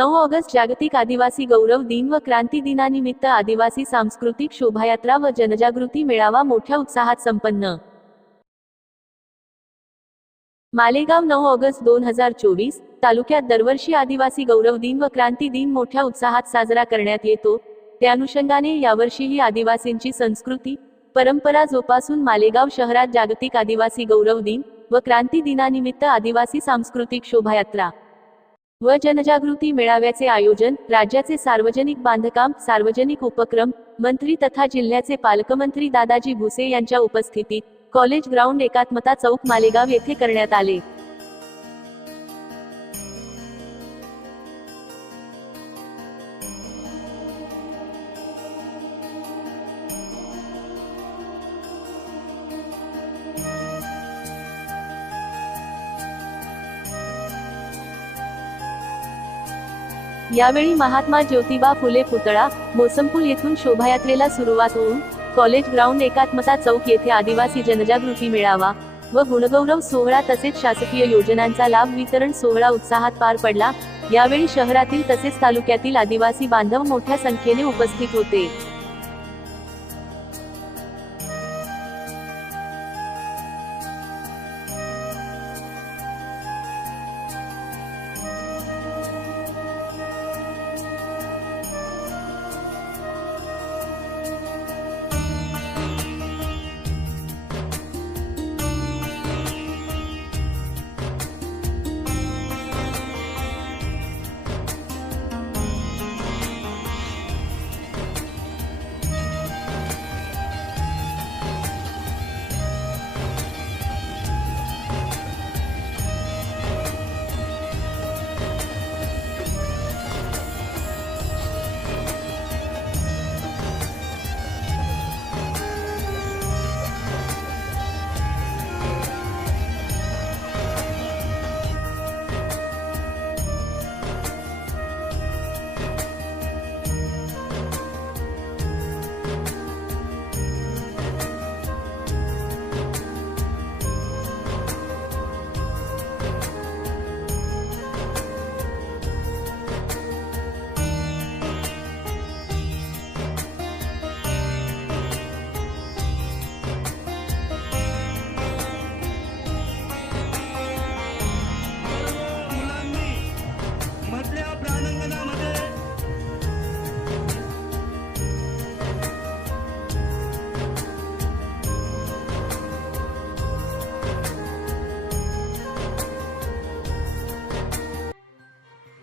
नऊ ऑगस्ट जागतिक आदिवासी गौरव दिन व क्रांती दिनानिमित्त आदिवासी सांस्कृतिक शोभायात्रा व जनजागृती मेळावा मोठ्या उत्साहात संपन्न. मालेगाव नऊ ऑगस्ट दोन हजार चोवीस तालुक्यात दरवर्षी आदिवासी गौरव दिन व क्रांती दिन मोठ्या उत्साहात साजरा करण्यात येतो. त्या अनुषंगाने यावर्षीही आदिवासींची संस्कृती परंपरा जोपासून मालेगाव शहरात जागतिक आदिवासी गौरव दिन व क्रांती दिनानिमित्त आदिवासी सांस्कृतिक शोभायात्रा. व जनजागृती मेळाव्याचे आयोजन राज्याचे सार्वजनिक बांधकाम सार्वजनिक उपक्रम मंत्री तथा जिल्ह्याचे पालकमंत्री दादाजी भुसे यांच्या उपस्थितीत कॉलेज ग्राउंड एकात्मता चौक मालेगाव येथे करण्यात आले. यावेळी महात्मा ज्योतिबा फुले पुतळा मोसमपूल येथून शोभायात्रेला सुरुवात होऊन कॉलेज ग्राउंड एकात्मता चौक येथे आदिवासी जनजागृती मेळावा व गुणगौरव सोहळा तसेच शासकीय योजनांचा लाभ वितरण सोहळा उत्साहात पार पडला. यावेळी शहरातील तसेच तालुक्यातील आदिवासी बांधव मोठ्या संख्येने उपस्थित होते.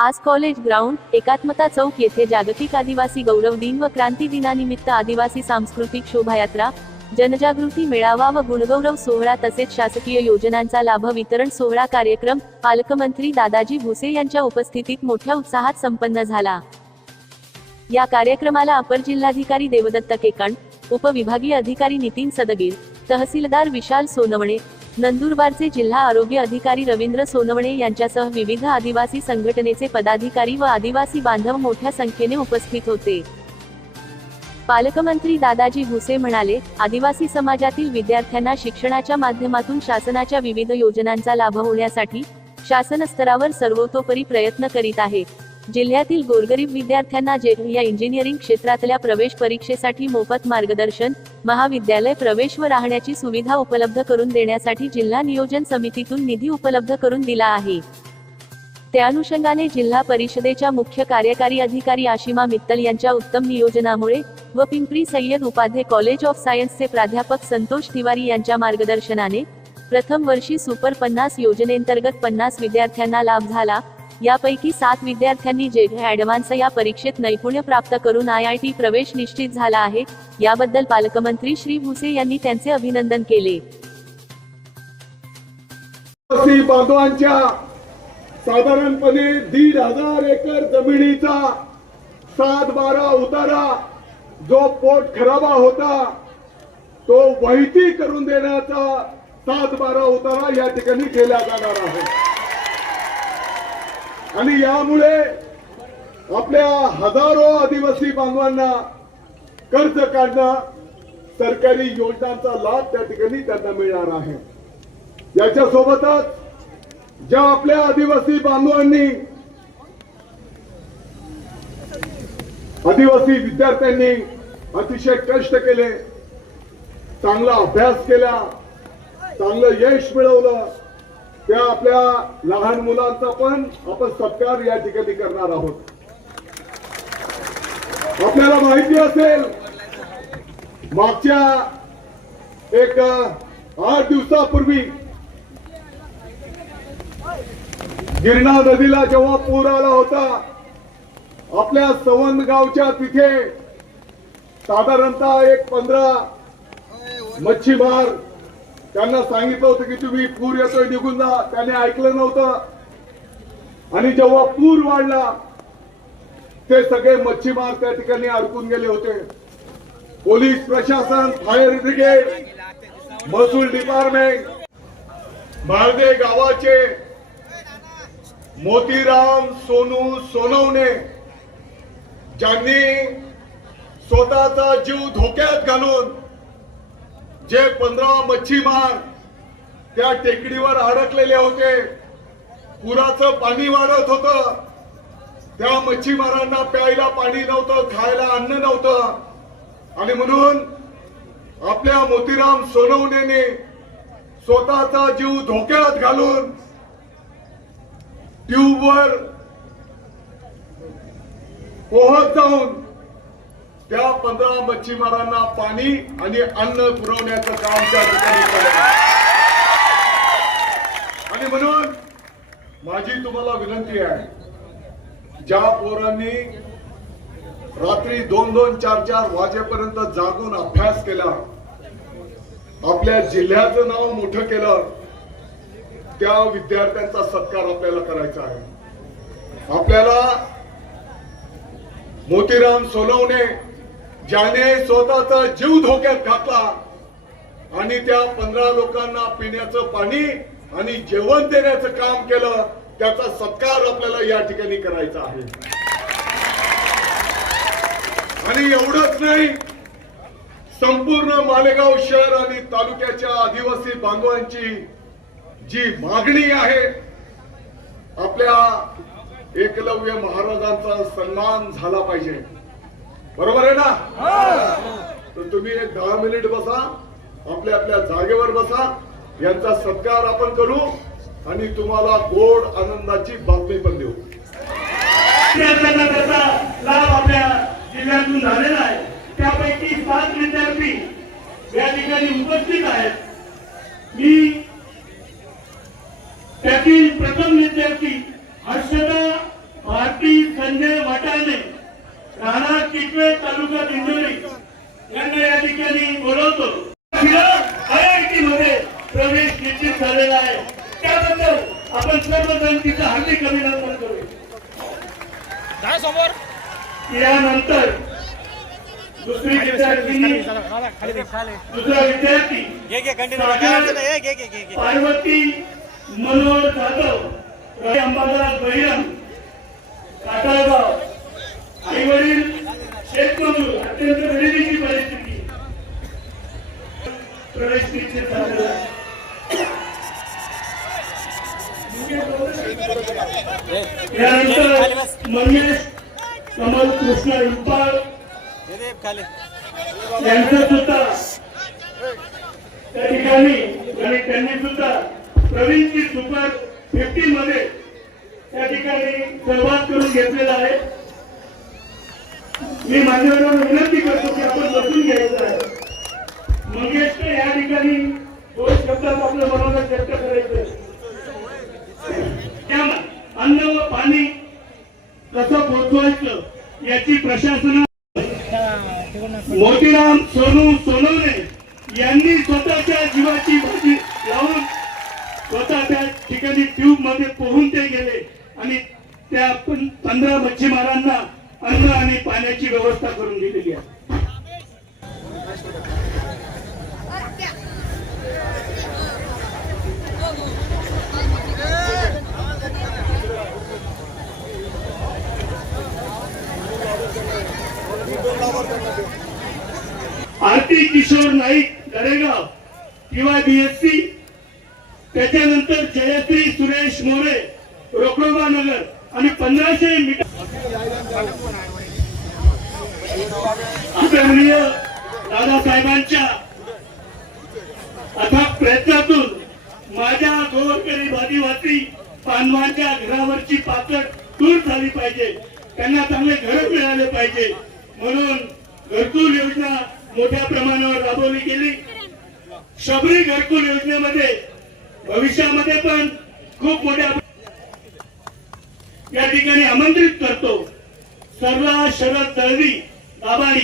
आज कॉलेज ग्राउंड एकात्मता चौक येथे जागतिक आदिवासी गौरव दिन व क्रांती दिनानिमित्त आदिवासी सांस्कृतिक शोभायात्रा जनजागृती मेळावा व गुणगौरव सोहळा तसेच शासकीय योजनांचा लाभ वितरण सोहळा कार्यक्रम पालकमंत्री दादाजी भुसे यांच्या उपस्थितीत मोठ्या उत्साहात संपन्न झाला. या कार्यक्रमाला अपर जिल्हाधिकारी देवदत्त केकण उपविभागीय अधिकारी नितीन सदगीर तहसीलदार विशाल सोनवणे नंदुरबारचे जिल्हा आरोग्य अधिकारी रवींद्र सोनवणे यांच्यासह विविध आदिवासी संघटनेचे पदाधिकारी व आदिवासी बांधव मोठ्या संख्येने उपस्थित होते. पालकमंत्री दादाजी भुसे म्हणाले आदिवासी समाजातील विद्यार्थ्यांना शिक्षणाच्या माध्यमातून शासनाच्या विविध योजनांचा लाभ होण्यासाठी शासन स्तरावर सर्वतोपरी प्रयत्न करीत आहे. जिल्ह्यातील गोरगरीब विद्यार्थ्यांना जेडू या इंजिनिअरिंग क्षेत्रातल्या प्रवेश परीक्षेसाठी मोफत मार्गदर्शन महाविद्यालय प्रवेश व राहण्याची सुविधा उपलब्ध करून देण्यासाठी जिल्हा नियोजन समितीतून निधी उपलब्ध करून दिला आहे. त्या अनुषंगाने जिल्हा परिषदेच्या मुख्य कार्यकारी अधिकारी आशिमा मित्तल यांच्या उत्तम नियोजनामुळे व पिंपरी सय्यद उपाध्ये कॉलेज ऑफ सायन्सचे प्राध्यापक संतोष तिवारी यांच्या मार्गदर्शनाने प्रथम वर्षी सुपर पन्नास योजनेंतर्गत पन्नास विद्यार्थ्यांना लाभ झाला. यापैकी सात विद्यार्थ्यांनी जे ऍडव्हान्स या परीक्षेत नैपुण्य प्राप्त करून आय आय टी प्रवेश निश्चित झाला आहे याबद्दल पालकमंत्री श्री भुसे यांनी त्यांचे अभिनंदन केले. बांधवांच्या साधारणपणे दीड हजार एकर जमिनीचा सात बारा उतारा जो पोट खराबा होता तो वहिती करून देण्याचा सात बारा उतारा या ठिकाणी केला जाणार आहे. आणि यामुळे आपल्या हजारो आदिवासी बांधवांना कर्ज काढणं सरकारी योजनांचा लाभ त्या ठिकाणी त्यांना मिळणार आहे. याच्या सोबतच ज्या आपल्या आदिवासी बांधवांनी आदिवासी विद्यार्थ्यांनी अतिशय कष्ट केले चांगला अभ्यास केला चांगलं यश मिळवलं त्या आपल्या लहान मुलांचा पण आपण सत्कार या ठिकाणी करणार आहोत. आपल्याला माहिती असेल मागच्या एक आठ दिवसापूर्वी गिरणा नदीला जेव्हा पूर आला होता आपल्या सवंद गावच्या तिथे साधारणतः एक पंधरा मच्छीमार त्यांना सांगितलं होतं की तुम्ही पूर येतोय निघून जा. त्याने ऐकलं नव्हतं. आणि जेव्हा पूर वाढला ते सगळे मच्छीमार त्या ठिकाणी अडकून गेले होते. पोलीस प्रशासन फायर ब्रिगेड महसूल डिपार्टमेंट भारदे गावाचे मोतीराम सोनू सोनवणे ज्यांनी स्वतःचा जीव धोक्यात घालून जे पंधरा मच्छीमार त्या टेकडीवर अडकलेले होते. पुराचं पाणी वाढत होतं. त्या मच्छीमारांना प्यायला पाणी नव्हतं खायला अन्न नव्हतं. आणि म्हणून आपल्या मोतीराम सोनवणेने स्वतःचा जीव धोक्यात घालून ट्यूबवर पोहत जाऊन त्या पंधरा मच्छीमारांना पाणी आणि अन्न पुरवण्याचं काम त्या ठिकाणी आणि म्हणून माझी तुम्हाला विनंती आहे ज्या पोरांनी रात्री दोन दोन चार चार वाजेपर्यंत जागून अभ्यास केला आपल्या जिल्ह्याचं नाव मोठं केलं त्या विद्यार्थ्यांचा सत्कार आपल्याला करायचा आहे. आपल्याला मोतीराम सोनवणे ज्याने स्वतःचा जीव धोक्यात घातला आणि त्या पंधरा लोकांना पिण्याचं पाणी आणि जेवण देण्याचं काम केलं त्याचा सत्कार आपल्याला या ठिकाणी करायचा आहे. आणि एवढंच नाही संपूर्ण मालेगाव शहर आणि तालुक्याच्या आदिवासी बांधवांची जी मागणी आहे आपल्या एकलव्य महाराजांचा सन्मान झाला पाहिजे. बरोबर आहे ना? तर तुम्ही एक दहा मिनिट बसा आपल्या आपल्या जागेवर बसा यांचा सत्कार आपण करू आणि तुम्हाला गोड आनंदाची बातमी पण देऊ. त्याचा लाभ आपल्या जिल्ह्यातून झालेला आहे त्यापैकी सात विद्यार्थी या ठिकाणी उपस्थित आहेत. मी त्यातील प्रथम विद्यार्थी हर्षदा भारती संजय किटवे तालुका दिंडोरी यांना या ठिकाणी बोलवतो. आयआयटी मध्ये प्रवेश निश्चित झालेला आहे. त्याबद्दल आपण सर्वजण तिचं हार्दिक अभिनंदन करूया. समोर. यानंतर दुसरी विद्यार्थिनी दुसरा विद्यार्थी पार्वती मनोहर जाधव अंबादास बहिरम काटाळगाव आई वडील शेतमजूर अत्यंत गरिबीची परिस्थिती प्रवेश निश्चित झालेला आहे. यानंतर मंगेश कमल कृष्ण इंपाळ दे दे खाली यांचं सुद्धा त्या ठिकाणी आणि त्यांनी सुद्धा प्रवीणची सुपर फिफ्टी मध्ये त्या ठिकाणी सहभाग करून घेतलेला आहे मी मान्यवरांना विनंती करतो की आपण बसून घ्यायचं आहे. मंगेशकर या ठिकाणी दोन शब्दात आपल्या मनाला व्यक्त करायचं अन्न व पाणी कसं पोचवायचं याची प्रशासना मोतीराम सोनू सोनवणे यांनी स्वतःच्या जीवाची भाजी लावून स्वतः त्या ठिकाणी ट्यूबमध्ये पोहून ते गेले. आणि त्या पंधरा मच्छीमारांना अन्न आणि पाण्याची व्यवस्था करून दिलेली आहे. आरती किशोर नाईक दरेगाव किंवा बीएससी त्याच्यानंतर जयश्री सुरेश मोरे. आदरणीय दादासाहेबांच्या अथक प्रयत्नातून माझ्या गोरगरीब आदिवासी बांधवांच्या घरावरची पाकड दूर झाली पाहिजे. त्यांना चांगले घर मिळाले पाहिजे. म्हणून घरकुल योजना मोठ्या प्रमाणावर राबवली गेली. शबरी घरकुल योजनेमध्ये भविष्यामध्ये पण खूप मोठ्या या ठिकाणी आमंत्रित करतो. सरला शरद दळवी ताई.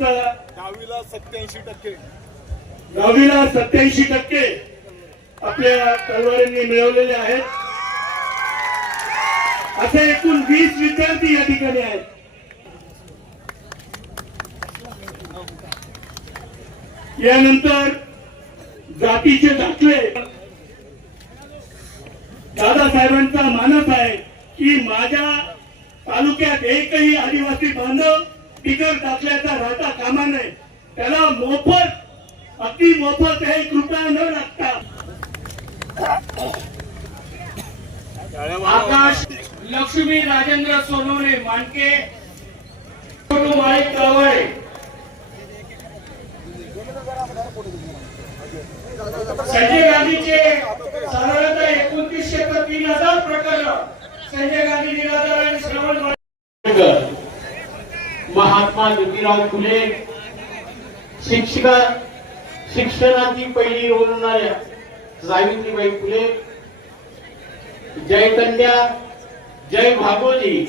दहावीला सत्याऐंशी टक्के. दहावीला सत्याऐंशी टक्के आपल्या तलवारींनी मिळवलेले आहेत. असे एकूण वीस विद्यार्थी या ठिकाणी आहेत. यानंतर जातीचे दाखले. दादासाहेबांचा मानस आहे की माझ्या तालुक्यात एकही आदिवासी बांधव बिगर दाखल्याचा राहता कामा नये. त्याला मोफत अति मोफत हे कृपया न लागता. आकाश लक्ष्मी राजेंद्र सोनवणे मानके छोटू तळवळे संजय गांधीचे साधारणतः एकोणतीसशे तर तीन हजार प्रकरण. संजय गांधी निराधार आणि श्रवण महात्मा ज्योतिराव फुले शिक्षिका शिक्षणाची पहिली होणाऱ्या सावित्रीबाई फुले जय कन्या जय भागोजी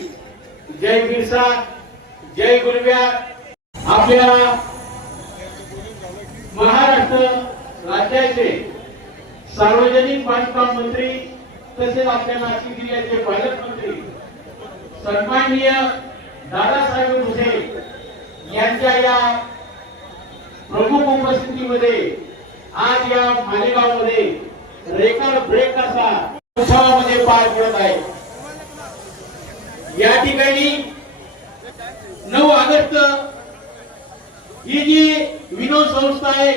जय बिरसा जय गुरव्या आपल्या महाराष्ट्र राज्याचे सार्वजनिक बांधकाम मंत्री तसेच आपल्या नाशिक जिल्ह्याचे पालकमंत्री सन्माननीय दादासाहेब भुसे यांच्या या प्रमुख उपस्थितीमध्ये आज या मालेगावमध्ये रेकॉर्ड ब्रेक असा उत्सवामध्ये पार पडत आहे. या ठिकाणी नऊ ऑगस्ट ही जी विनोद संस्था आहे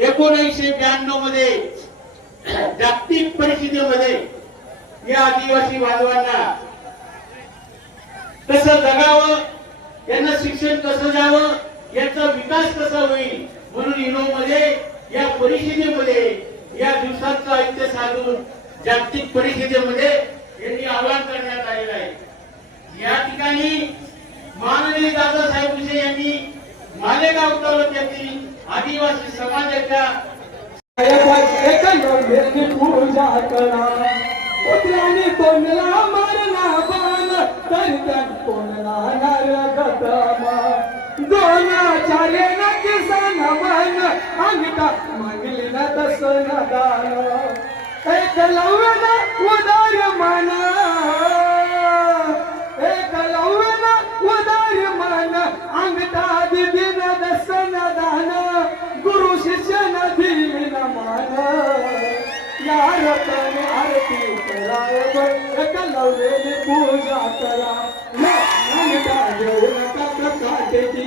एकोणीसशे ब्याण्णवमध्ये जागतिक परिस्थितीमध्ये या आदिवासी बांधवांना कसं जगावं त्यांना शिक्षण कसं द्यावं याचा विकास कसा होईल म्हणून इनो मध्ये या परिषदेमध्ये या दिवसांचं ऐक्य साधून जागतिक परिषदेमध्ये यांनी आवाहन करण्यात आलेलं आहे. या ठिकाणी माननीय दादासाहेब विषय यांनी मालेगाव तालुक्यातील आदिवासी समाजाच्या पूजा करा पुत्राने कोणला मारला बाण तर त्या कोणला नरगतमा दोन चाले न किसन मन अंगठा मागली न तसन दान एक लवण उदार मन एक लवण उदार मान अंगठा दिदी दसन दान गुरु शिष्य दिल मान यार तन आरती कराय एक लवलेली पूजा करा अंगठा घेऊन काक काटे तीन